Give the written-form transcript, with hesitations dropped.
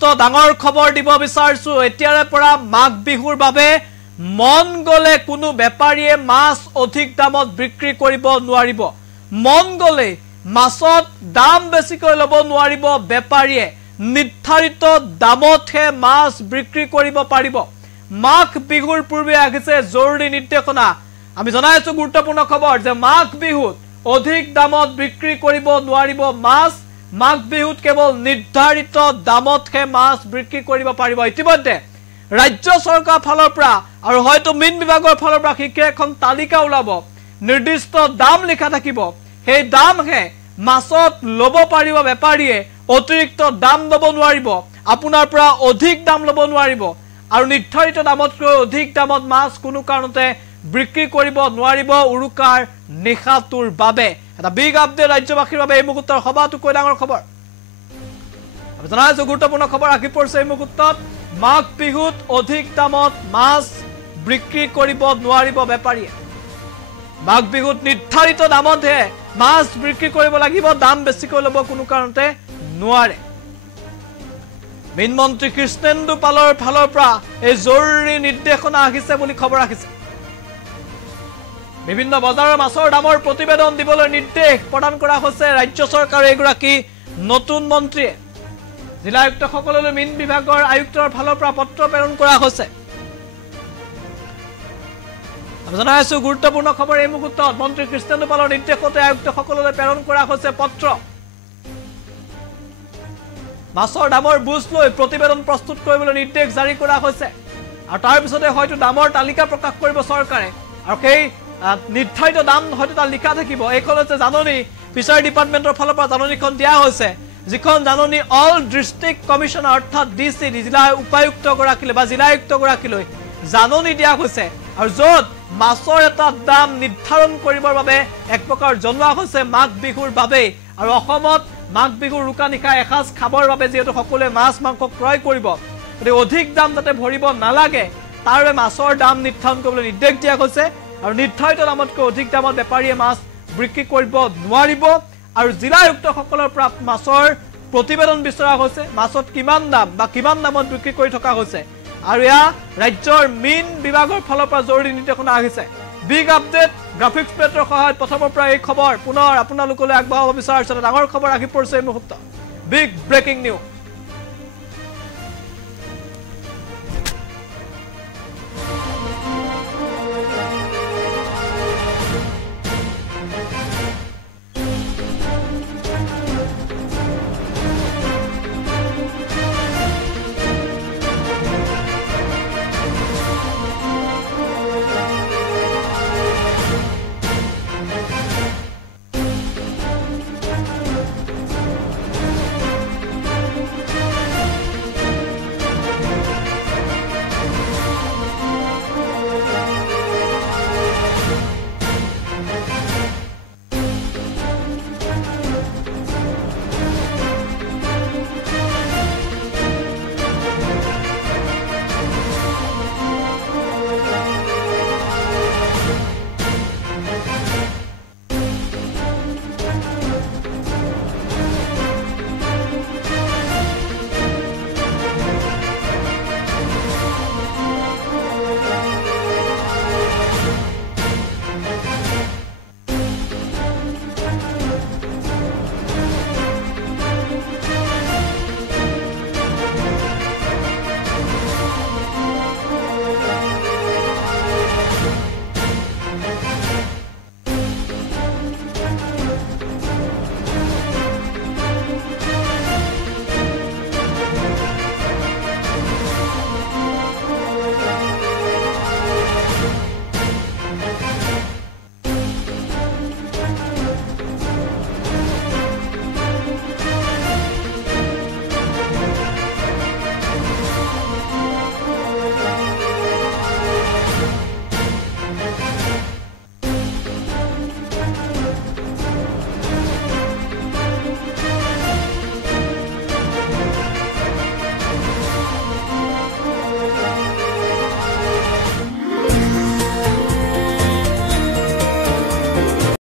তো ডাঙৰ খবৰ দিব বিচাৰিছো এতিয়াৰে পৰা মাঘ বিহুৰ বাবে মন গলে কোনো বেপাৰীয়ে মাছ অধিক দামত বিক্ৰী কৰিব নোৱাৰিব মন গলে মাছত দাম বেছিকৈ লব নোৱাৰিব বেপাৰীয়ে নিৰ্ধাৰিত দামতহে মাছ বিক্ৰী কৰিব পাৰিব মাঘ বিহুৰ পূৰ্বে আহিছে জৰুৰী নিৰ্দেশনা আমি জনাইছো গুৰুত্বপূৰ্ণ খবৰ যে মাঘ বিহুত অধিক দামত বিক্ৰী কৰিব নোৱাৰিব মাছ মাঘ বিহুত কেৱল নিৰ্ধাৰিত দামতহে মাছ বিক্ৰী কৰিব পাৰিব ইতিমধ্যে ৰাজ্য চৰকাৰ ফালৰ পৰা আৰু হয়তো মীন বিভাগৰ ফালৰ পৰা এখন তালিকা ওলাব নিৰ্দিষ্ট দাম লিখা থাকিব সেই দামহে মাছত লব পাৰিব বেপাৰীয়ে অতিৰিক্ত দাম লব নোৱাৰিব আপোনাৰ পৰা অধিক দাম লব নোৱাৰিব আৰু নিৰ্ধাৰিত দামতকৈ অধিক দামত মাছ কোনো কাৰণতে বিক্ৰী কৰিব নোৱাৰিব উৰুকাৰ নিশাটোৰ বাবে এটা বিগ আপডেট ৰাজ্যবাসীৰ বাবে এই মুহূৰ্তৰ সবাতোকৈ ডাঙৰ খবৰ আমি জনাইছো গুৰুত্বপূৰ্ণ খবৰ আহি পৰিছে এই মুহূৰ্তত মাঘ বিহুত অধিক দামত মাছ বিক্ৰী কৰিব নোৱাৰিব বেপাৰীয়ে মাঘ বিহুত নিৰ্ধাৰিত দামতহে মাছ বিক্ৰী কৰিব লাগিব দাম বেছিকৈ ল'ব কোনো কাৰণতে নোৱাৰে মীন মন্ত্ৰী কৃষ্ণেন্দু পালৰ ফালৰ পৰা এই জৰুৰী নিৰ্দেশনা আহিছে বুলি খবৰ আহিছে বিভিন্ন বজাৰৰ মাছৰ দামৰ প্ৰতিবেদন দিবলৈ নিৰ্দেশ প্ৰদান কৰা হৈছে ৰাজ্য চৰকাৰৰ এগৰাকী নতুন মন্ত্ৰীয়ে জিলা আয়ুক্তসকললৈ মীন বিভাগৰ আয়ুক্তৰ ফালৰ পৰা পত্ৰ প্ৰেৰণ কৰা হৈছে আমি জনাইছো গুৰুত্বপূৰ্ণ খবৰ এই মুহূৰ্তত মন্ত্ৰী কৃষ্ণেন্দু পালৰ নিৰ্দেশতে আয়ুক্তসকললৈ প্ৰেৰণ কৰা হৈছে পত্ৰ মাছৰ দামৰ বুজ লৈ প্ৰতিবেদন প্ৰস্তুত কৰিবলৈ নিৰ্দেশ জাৰি কৰা হৈছে আৰু তাৰ পিছতে হয়তো দামৰ তালিকা প্ৰকাশ কৰিব চৰকাৰে আৰু সেই নিৰ্ধাৰিত দাম হয়তো তাত লিখা থাকিব এইখন হৈছে জাননী ফিচাৰী ডিপাৰ্টমেণ্টৰ ফালৰ পৰা জাননীখন দিয়া হৈছে যিখন জাননী অল ডিষ্ট্ৰিক্ট কমিশনাৰ অৰ্থাৎ ডিসি জিলা উপায়ুক্ত গৰাকীলৈ বা জিলা আয়ুক্ত গৰাকীলৈ জাননী দিয়া হৈছে আৰু য'ত মাছৰ এটা দাম নিৰ্ধাৰণ কৰিবৰ বাবে এক প্ৰকাৰ জনোৱা হৈছে মাঘ বিহুৰ বাবে আৰু অসমত মাঘ বিহুৰ ৰুকা নিশা এসাঁজ খাবৰ বাবে যেহেতু সকলোৱে মাছ মাংস ক্ৰয় কৰিব গতিকে অধিক দাম যাতে ভৰিব নালাগে তাৰ বাবে মাছৰ দাম নিৰ্ধাৰণ কৰিবলৈ নিৰ্দেশ দিয়া হৈছে আৰু নিৰ্ধাৰিত দামতকৈ অধিক দামত বেপাৰীয়ে মাছ বিক্ৰী কৰিব নোৱাৰিব আৰু জিলা আয়ুক্তসকলৰ পৰা মাছৰ প্ৰতিবেদন বিচৰা হৈছে মাছত কিমান দাম বা কিমান দামত বিক্ৰী কৰি থকা হৈছে আৰু এয়া ৰাজ্যৰ মীন বিভাগৰ ফালৰ পৰা জৰুৰী নিৰ্দেশনা আহিছে বিগ আপডেট গ্ৰাফিক্স প্লেটৰ সহায়ত প্ৰথমৰ পৰা এই খবৰ পুনৰ আপোনালোকলৈ আগবঢ়াব বিচাৰিছো ডাঙৰ খবৰ আহি পৰিছে এই মুহূৰ্তত বিগ ব্ৰেকিং নিউজ